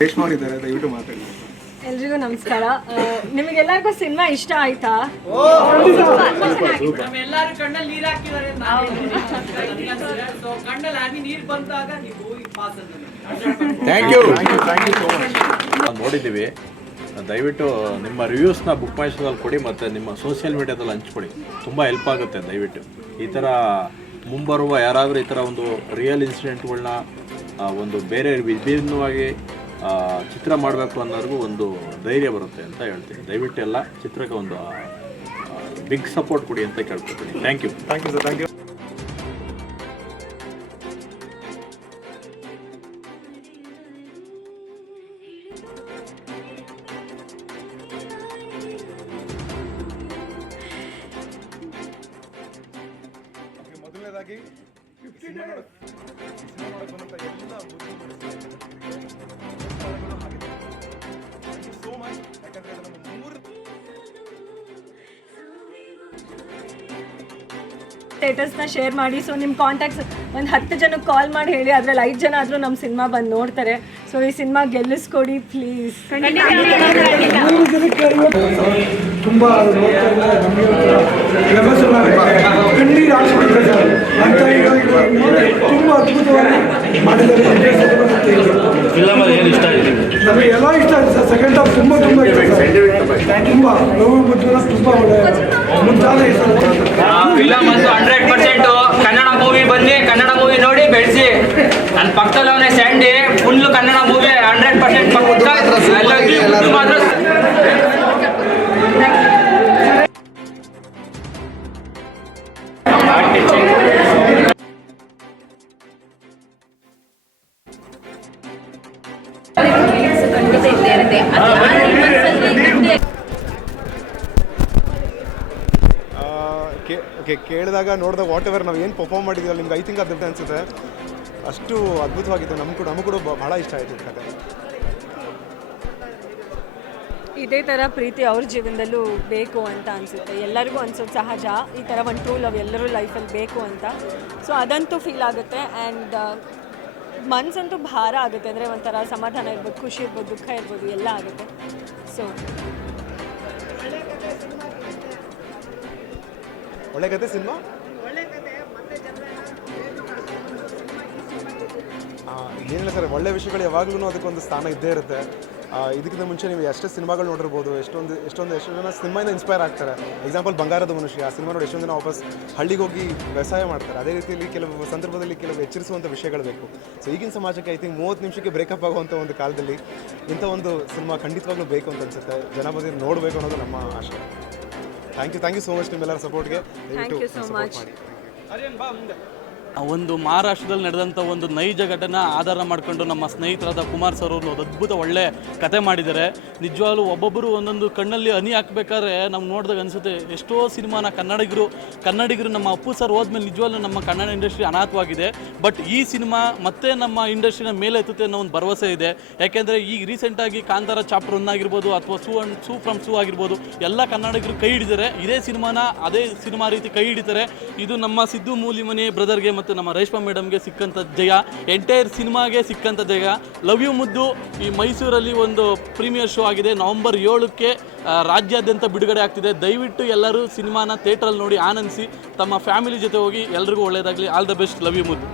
ರೇಷ್ಮಾ ಇದ್ದಾರೆ ದಯವಿಟ್ಟು ಮಾತಾಡಿ. ಎಲ್ರಿಗೂ ನಮಸ್ಕಾರ. ನಿಮಗೆಲ್ಲರಿಗೂ ಸಿನಿಮಾ ಇಷ್ಟ ಆಯ್ತಾ? ನಮ್ಮೆಲ್ಲರೂ ಕಣ್ಣಲ್ಲಿ ನೀರು ಹಾಕಿದ್ದಾರೆ ಸೊ ಕಣ್ಣಲ್ಲಿ ಆಗಿ ನೀರು ಬಂದಾಗ ನೀವು thank you thank you so much ನಾವು ನೋಡಿದ್ದೀವಿ. ದಯವಿಟ್ಟು ನಿಮ್ಮ ರಿವ್ಯೂಸ್ನ ಬುಕ್ ಮೈ ಶೋದಲ್ಲಿ ಕೊಡಿ ಮತ್ತು ನಿಮ್ಮ ಸೋಷಿಯಲ್ ಮೀಡಿಯಾದಲ್ಲಿ ಹಂಚ್ಕೊಡಿ ತುಂಬ ಹೆಲ್ಪ್ ಆಗುತ್ತೆ ದಯವಿಟ್ಟು. ಈ ಥರ ಮುಂಬರುವ ಯಾರಾದರೂ ಈ ಥರ ಒಂದು ರಿಯಲ್ ಇನ್ಸಿಡೆಂಟ್ಗಳನ್ನ ಒಂದು ಬೇರೆ ವಿಭಿನ್ನವಾಗಿ ಚಿತ್ರ ಮಾಡಬೇಕು ಅನ್ನೋರಿಗೂ ಒಂದು ಧೈರ್ಯ ಬರುತ್ತೆ ಅಂತ ಹೇಳ್ತೀನಿ. ದಯವಿಟ್ಟು ಎಲ್ಲ ಚಿತ್ರಕ್ಕೆ ಒಂದು ಬಿಗ್ ಸಪೋರ್ಟ್ ಕೊಡಿ ಅಂತ ಕೇಳ್ಕೊತೀನಿ. Thank you thank you sir thank you ಮೊದಲನೇದಾಗಿ ಸಿನಿಮಾ ನೋಡಕ್ ಸಿನಿಮಾ ನೋಡಕ್ ಬಂದಂತ ಎಲ್ಲ ಥ್ಯಾಂಕ್ ಯು ಸೋ ಮಚ್ ಯಾಕಂದ್ರೆ ಸ್ಟೇಟಸ್ನ ಶೇರ್ ಮಾಡಿ. ಸೊ ನಿಮ್ಮ ಕಾಂಟ್ಯಾಕ್ಟ್ಸ್ ಒಂದು ಹತ್ತು ಜನಕ್ಕೆ ಕಾಲ್ ಮಾಡಿ ಹೇಳಿ. ಅದರಲ್ಲಿ ಐದು ಜನ ಆದರೂ ನಮ್ಮ ಸಿನಿಮಾ ಬಂದು ನೋಡ್ತಾರೆ. ಸೊ ಈ ಸಿನಿಮಾ ಗೆಲ್ಲಿಸ್ಕೊಡಿ ಪ್ಲೀಸ್ ತುಂಬ ತುಂಬ ಅದ್ಭುತವಾಗಿ ಮಾಡಿದ್ದಾರೆ. ನಮಗೆ ಎಲ್ಲ ಇಷ್ಟ ಆಯ್ತು ಸರ್. ಸೆಕೆಂಡ್ ಹಾಫ್ ತುಂಬ ತುಂಬ ಇಷ್ಟ ಸರ್. ತುಂಬ. ನೋವು ಮುದ್ದು ತುಂಬ ಒಳ್ಳೆ ಮುಂತಾದ ಫಿಲಮ್ ಅಂತೂ ಹಂಡ್ರೆಡ್ ಪರ್ಸೆಂಟ್ ಕನ್ನಡ ಮೂವಿ ಬನ್ನಿ ಕನ್ನಡ ಮೂವಿ ನೋಡಿ ಬೆಳೆಸಿ. ನನ್ನ ಪಕ್ಕದಲ್ಲಿ ಅವನೇ Sandy full Kannada movie hundred percent ಮಾತ್ರ ಓಕೆ ಕೇಳಿದಾಗ ನೋಡಿದಾಗ ವಾಟ್ ಎವರ್ ನಾವು ಏನು ಪರ್ಫಾರ್ಮ್ ಮಾಡಿದ್ದೀವಲ್ಲ ನಿಮ್ಗೆ ಐ ಥಿಂಕ್ ಅದ್ಭುತ ಅನಿಸುತ್ತೆ. ಅಷ್ಟು ಅದ್ಭುತವಾಗಿತ್ತು. ನಮ್ಗೆ ಕೂಡ ನಮಗೂ ಕೂಡ ಭಾಳ ಬಹಳ ಇಷ್ಟ ಆಯಿತು ಕತೆ ಇದೇ ಥರ ಪ್ರೀತಿ ಅವ್ರ ಜೀವನದಲ್ಲೂ ಬೇಕು ಅಂತ ಅನಿಸುತ್ತೆ. ಎಲ್ಲರಿಗೂ ಅನ್ಸೋದು ಸಹಜ. ಈ ಥರ ಒಂದು ಟ್ರೂ ಲವ್ ಎಲ್ಲರೂ ಲೈಫಲ್ಲಿ ಬೇಕು ಅಂತ. ಸೊ ಅದಂತೂ ಫೀಲ್ ಆಗುತ್ತೆ. ಆ್ಯಂಡ್ ಮನಸ್ಸಂತೂ ಭಾರ ಆಗುತ್ತೆ. ಅಂದರೆ ಒಂಥರ ಸಮಾಧಾನ ಇರ್ಬೋದು, ಖುಷಿ ಇರ್ಬೋದು, ದುಃಖ ಇರ್ಬೋದು, ಎಲ್ಲ ಆಗುತ್ತೆ. ಸೊ ಒಳ್ಳೆ ಕತೆ ಸಿನಿಮಾ? ಏನಿಲ್ಲ ಸರ್, ಒಳ್ಳೆ ವಿಷಯಗಳು ಯಾವಾಗ್ಲೂ ಅದಕ್ಕೊಂದು ಸ್ಥಾನ ಇದ್ದೇ ಇರುತ್ತೆ. ಇದಕ್ಕಿಂತ ಮುಂಚೆ ನೀವು ಎಷ್ಟೇ ಸಿನಿಮಾಗಳು ನೋಡಿರ್ಬೋದು ಎಷ್ಟೊಂದು ಎಷ್ಟೊಂದು ಎಷ್ಟೋ ಜನ ಸಿನಿಮಾಯಿಂದ ಇನ್ಸ್ಪೈರ್ ಆಗ್ತಾರೆ. ಎಕ್ಸಾಂಪಲ್ ಬಂಗಾರದ ಮನುಷ್ಯ ಆ ಸಿನಿಮಾ ನೋಡಿ ಎಷ್ಟೊಂದು ಜನ ವಾಪಸ್ ಹಳ್ಳಿಗೆ ಹೋಗಿ ವ್ಯವಸಾಯ ಮಾಡ್ತಾರೆ. ಅದೇ ರೀತಿಯಲ್ಲಿ ಕೆಲವು ಸಂದರ್ಭದಲ್ಲಿ ಕೆಲವು ಎಚ್ಚರಿಸುವಂಥ ವಿಷಯಗಳು ಬೇಕು. ಸೊ ಈಗಿನ ಸಮಾಜಕ್ಕೆ ಐ ಥಿಂಕ್ ಮೂವತ್ತು ನಿಮಿಷಕ್ಕೆ ಬ್ರೇಕಪ್ ಆಗುವಂಥ ಒಂದು ಕಾಲದಲ್ಲಿ ಇಂಥ ಒಂದು ಸಿನಿಮಾ ಖಂಡಿತವಾಗ್ಲೂ ಬೇಕು ಅಂತ ಅನ್ಸುತ್ತೆ. ಜನ ಬಂದು ನೋಡಬೇಕು ಅನ್ನೋದು ನಮ್ಮ ಆಶೆ. Thank you thank you so much ನಿಮ್ಮೆಲ್ಲರ ಸಪೋರ್ಟ್ಗೆ so ಬಾ ಮಾಡಿ ಒಂದು ಮಹಾರಾಷ್ಟ್ರದಲ್ಲಿ ನಡೆದಂಥ ಒಂದು ನೈಜ ಘಟನೆ ಆಧಾರ ಮಾಡಿಕೊಂಡು ನಮ್ಮ ಸ್ನೇಹಿತರಾದ ಕುಮಾರ್ ಸರ್ ಅವರು ಒಂದು ಅದ್ಭುತ ಒಳ್ಳೆ ಕತೆ ಮಾಡಿದ್ದಾರೆ. ನಿಜವಾಗ್ಲೂ ಒಬ್ಬೊಬ್ಬರು ಒಂದೊಂದು ಕಣ್ಣಲ್ಲಿ ಹನಿ ಹಾಕ್ಬೇಕಾದ್ರೆ ನಾವು ನೋಡಿದಾಗ ಅನಿಸುತ್ತೆ ಎಷ್ಟೋ ಸಿನಿಮಾನ ಕನ್ನಡಿಗರು ಕನ್ನಡಿಗರು ನಮ್ಮ ಅಪ್ಪು ಸರ್ ಹೋದ್ಮೇಲೆ ನಿಜವಾಗ್ಲೂ ನಮ್ಮ ಕನ್ನಡ ಇಂಡಸ್ಟ್ರಿ ಅನಾಥವಾಗಿದೆ. ಬಟ್ ಈ ಸಿನಿಮಾ ಮತ್ತೆ ನಮ್ಮ ಇಂಡಸ್ಟ್ರಿನ ಮೇಲೆ ಎತ್ತುತ್ತೆ ಅನ್ನೋ ಒಂದು ಭರವಸೆ ಇದೆ. ಯಾಕೆಂದರೆ ಈಗ ರೀಸೆಂಟಾಗಿ ಕಾಂತಾರ ಚಾಪ್ಟರ್ ಒನ್ ಆಗಿರ್ಬೋದು ಅಥವಾ ಸೂ ಅಂಡ್ ಸೂ ಫ್ರಮ್ ಸೂ ಆಗಿರ್ಬೋದು, ಎಲ್ಲ ಕನ್ನಡಿಗರು ಕೈ ಹಿಡಿದರೆ, ಇದೇ ಸಿನಿಮಾನ ಅದೇ ಸಿನಿಮಾ ರೀತಿ ಕೈ ಹಿಡಿತಾರೆ. ಇದು ನಮ್ಮ ಸಿದ್ದು ಮೂಲಿಮನಿ ಬ್ರದರ್ಗೆ ಮತ್ತು ನಮ್ಮ ರೇಷ್ಮಾ ಮೇಡಮ್ಗೆ ಸಿಕ್ಕಂಥ ಜಯ, ಎಂಟೈರ್ ಸಿನಿಮಾಗೆ ಸಿಕ್ಕಂಥ ಜಯ. ಲವ್ ಯು ಮುದ್ದು ಈ ಮೈಸೂರಲ್ಲಿ ಒಂದು ಪ್ರೀಮಿಯರ್ ಶೋ ಆಗಿದೆ. ನವೆಂಬರ್ ಏಳಕ್ಕೆ ರಾಜ್ಯಾದ್ಯಂತ ಬಿಡುಗಡೆ ಆಗ್ತಿದೆ. ದಯವಿಟ್ಟು ಎಲ್ಲರೂ ಸಿನಿಮಾನ ಥಿಯೇಟ್ರಲ್ಲಿ ನೋಡಿ ಆನಂದಿಸಿ. ತಮ್ಮ ಫ್ಯಾಮಿಲಿ ಜೊತೆ ಹೋಗಿ ಎಲ್ರಿಗೂ ಒಳ್ಳೆಯದಾಗಲಿ all the best love you ಮುದ್ದು.